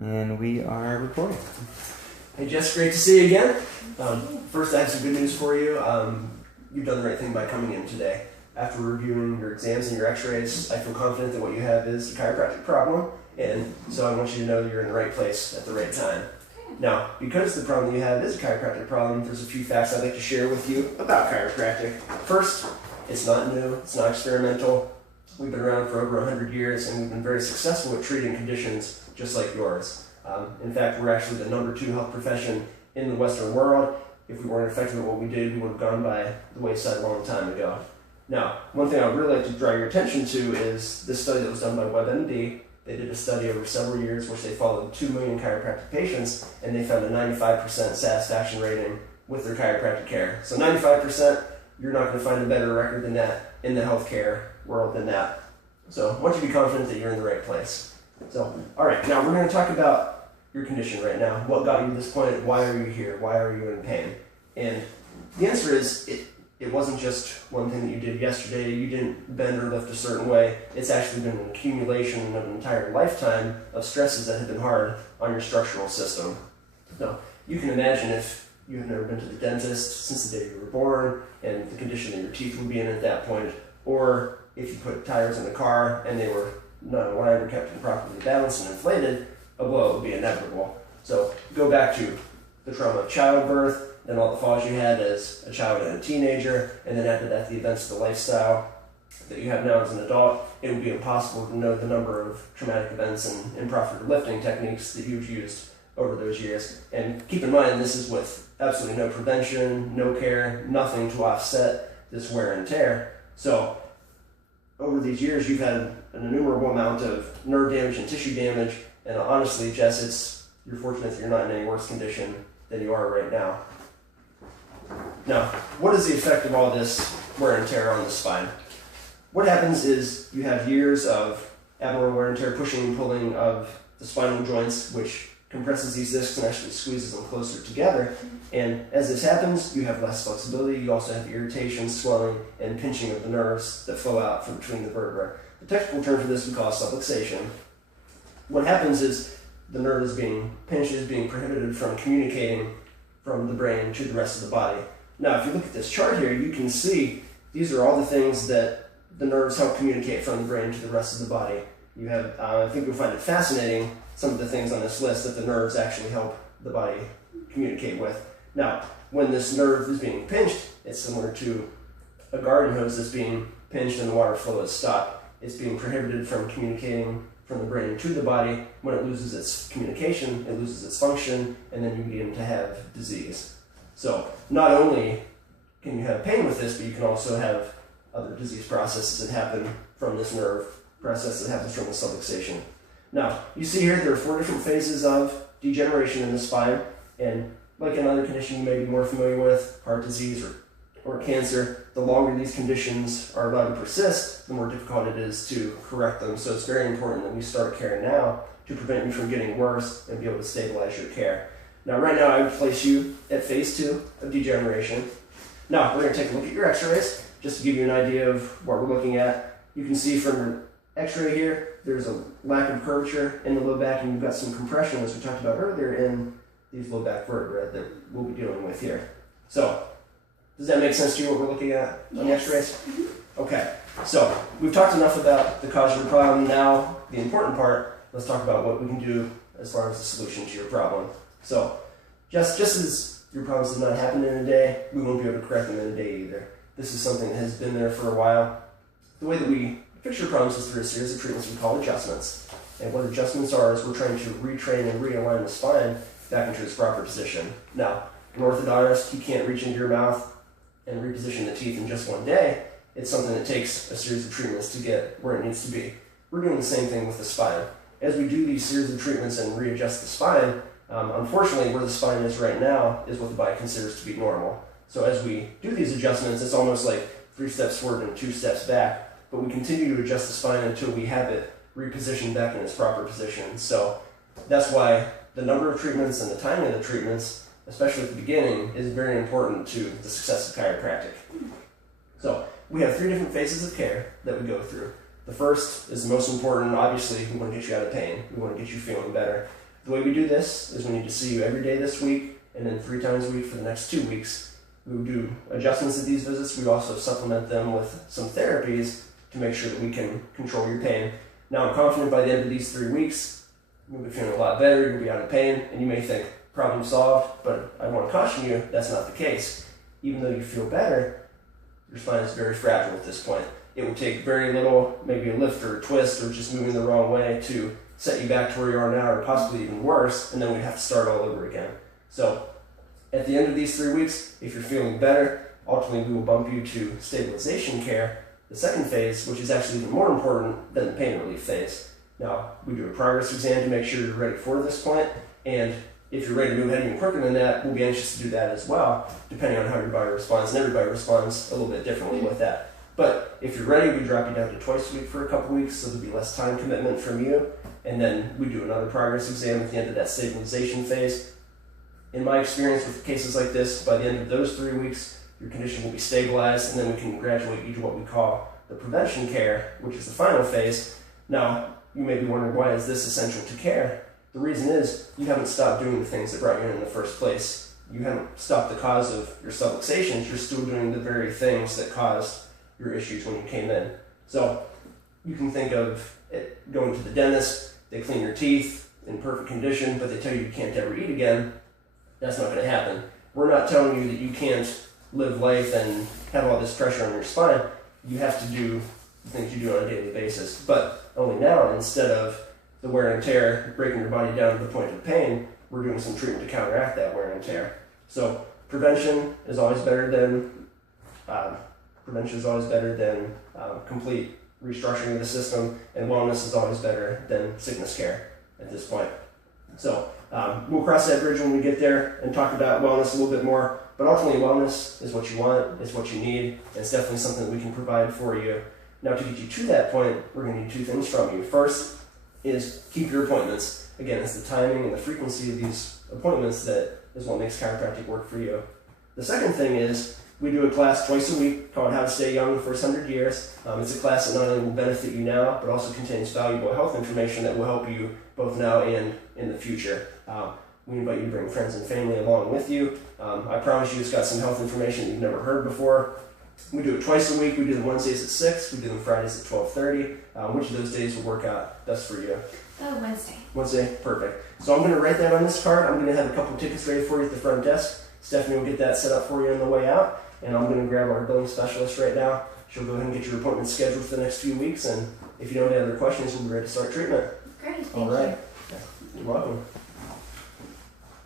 And we are recording. Hey Jess, great to see you again. First, I have some good news for you. You've done the right thing by coming in today. After reviewing your exams and your x-rays, I feel confident that what you have is a chiropractic problem, and so I want you to know you're in the right place at the right time. Now, because the problem you have is a chiropractic problem, there's a few facts I'd like to share with you about chiropractic. First, it's not new, it's not experimental. We've been around for over 100 years, and we've been very successful at treating conditions just like yours. In fact, we're actually the #2 health profession in the Western world. If we weren't effective at what we did, we would have gone by the wayside a long time ago. Now, one thing I would really like to draw your attention to is this study that was done by WebMD. They did a study over several years which they followed 2 million chiropractic patients, and they found a 95% satisfaction rating with their chiropractic care. So 95%, you're not going to find a better record than that in the healthcare world than that. So I want you to be confident that you're in the right place. So, all right, now we're going to talk about your condition right now. What got you to this point? Why are you here? Why are you in pain? And the answer is it wasn't just one thing that you did yesterday. You didn't bend or lift a certain way. It's actually been an accumulation of an entire lifetime of stresses that have been hard on your structural system. Now, you can imagine if you have never been to the dentist since the day you were born and the condition that your teeth would be in at that point, or if you put tires in the car and they were not aligned or kept improperly balanced and inflated, a blow would be inevitable. So go back to the trauma of childbirth, then all the falls you had as a child and a teenager, and then after that the events of the lifestyle that you have now as an adult. It would be impossible to know the number of traumatic events and improper lifting techniques that you've used over those years. And keep in mind, this is with absolutely no prevention, no care, nothing to offset this wear and tear. So over these years, you've had an innumerable amount of nerve damage and tissue damage, and honestly, Jess, you're fortunate that you're not in any worse condition than you are right now. Now, what is the effect of all this wear and tear on the spine? What happens is you have years of abnormal wear and tear, pushing and pulling of the spinal joints, which compresses these discs and actually squeezes them closer together. And as this happens, you have less flexibility. You also have irritation, swelling, and pinching of the nerves that flow out from between the vertebrae. The technical term for this we call subluxation. What happens is the nerve is being pinched, is being prohibited from communicating from the brain to the rest of the body. Now, if you look at this chart here, you can see these are all the things that the nerves help communicate from the brain to the rest of the body. You have, I think you'll find it fascinating, some of the things on this list that the nerves actually help the body communicate with. Now, when this nerve is being pinched, it's similar to a garden hose that's being pinched and the water flow is stopped. It's being prohibited from communicating from the brain to the body. When it loses its communication, it loses its function, and then you begin to have disease. So not only can you have pain with this, but you can also have other disease processes that happen from this nerve process that happens from the subluxation. Now, you see here there are 4 different phases of degeneration in the spine, and like another condition you may be more familiar with, heart disease or cancer, the longer these conditions are allowed to persist, the more difficult it is to correct them. So it's very important that we start care now to prevent you from getting worse and be able to stabilize your care. Now, right now, I would place you at phase 2 of degeneration. Now, we're going to take a look at your x-rays, just to give you an idea of what we're looking at. You can see from your x-ray here, there's a lack of curvature in the low back, and you've got some compression, as we talked about earlier, in these low back vertebrae that we'll be dealing with here. So, does that make sense to you, what we're looking at on the x-rays? Mm-hmm. Okay, so we've talked enough about the cause of your problem. Now, the important part, let's talk about what we can do as far as the solution to your problem. So, just as your problems did not happen in a day, we won't be able to correct them in a day either. This is something that has been there for a while. The way that we fix your problems is through a series of treatments we call adjustments. And what adjustments are is we're trying to retrain and realign the spine back into its proper position. Now, an orthodontist, he can't reach into your mouth and reposition the teeth in just one day. It's something that takes a series of treatments to get where it needs to be. We're doing the same thing with the spine. As we do these series of treatments and readjust the spine, unfortunately, where the spine is right now is what the body considers to be normal. So as we do these adjustments, it's almost like 3 steps forward and 2 steps back, but we continue to adjust the spine until we have it repositioned back in its proper position. So that's why the number of treatments and the timing of the treatments, especially at the beginning, is very important to the success of chiropractic. So we have 3 different phases of care that we go through. The first is the most important. Obviously, we want to get you out of pain. We want to get you feeling better. The way we do this is we need to see you every day this week and then 3 times a week for the next 2 weeks. We will do adjustments at these visits. We also supplement them with some therapies to make sure that we can control your pain. Now I'm confident by the end of these 3 weeks, you'll be feeling a lot better, you'll be out of pain, and you may think, problem solved, but I want to caution you, that's not the case. Even though you feel better, your spine is very fragile at this point. It will take very little, maybe a lift or a twist or just moving the wrong way to set you back to where you are now or possibly even worse, and then we'd have to start all over again. So at the end of these 3 weeks, if you're feeling better, ultimately we will bump you to stabilization care, the second phase, which is actually even more important than the pain relief phase. Now, we do a progress exam to make sure you're ready for this point, and if you're ready to move ahead even quicker than that, we'll be anxious to do that as well, depending on how your body responds, and everybody responds a little bit differently with that. But if you're ready, we drop you down to twice a week for a couple weeks, so there'll be less time commitment from you, and then we do another progress exam at the end of that stabilization phase. In my experience with cases like this, by the end of those 3 weeks, your condition will be stabilized, and then we can graduate you to what we call the prevention care, which is the final phase. Now, you may be wondering, why is this essential to care? The reason is you haven't stopped doing the things that brought you in the first place. You haven't stopped the cause of your subluxations. You're still doing the very things that caused your issues when you came in. So you can think of it going to the dentist, they clean your teeth in perfect condition, but they tell you can't ever eat again. That's not going to happen. We're not telling you that you can't live life and have all this pressure on your spine. You have to do the things you do on a daily basis. But only now, instead of the wear and tear breaking your body down to the point of pain, we're doing some treatment to counteract that wear and tear. So prevention is always better than complete restructuring of the system, and wellness is always better than sickness care at this point. So we'll cross that bridge when we get there and talk about wellness a little bit more, but ultimately wellness is what you want, it's what you need, and it's definitely something that we can provide for you. Now to get you to that point, we're going to need 2 things from you. First is keep your appointments. Again, it's the timing and the frequency of these appointments that is what makes chiropractic work for you. The second thing is we do a class twice a week called How to Stay Young the First 100 Years. It's a class that not only will benefit you now, but also contains valuable health information that will help you both now and in the future. We invite you to bring friends and family along with you. I promise you it's got some health information that you've never heard before. We do it twice a week. We do them Wednesdays at 6. We do them Fridays at 12:30. Which of those days will work out best for you? Wednesday. Wednesday, perfect. So I'm going to write that on this card. I'm going to have a couple tickets ready for you at the front desk. Stephanie will get that set up for you on the way out. And I'm going to grab our billing specialist right now. She'll go ahead and get your appointment scheduled for the next few weeks. And if you don't have any other questions, we'll be ready to start treatment. Great, thank All right. you. Yeah, you're welcome.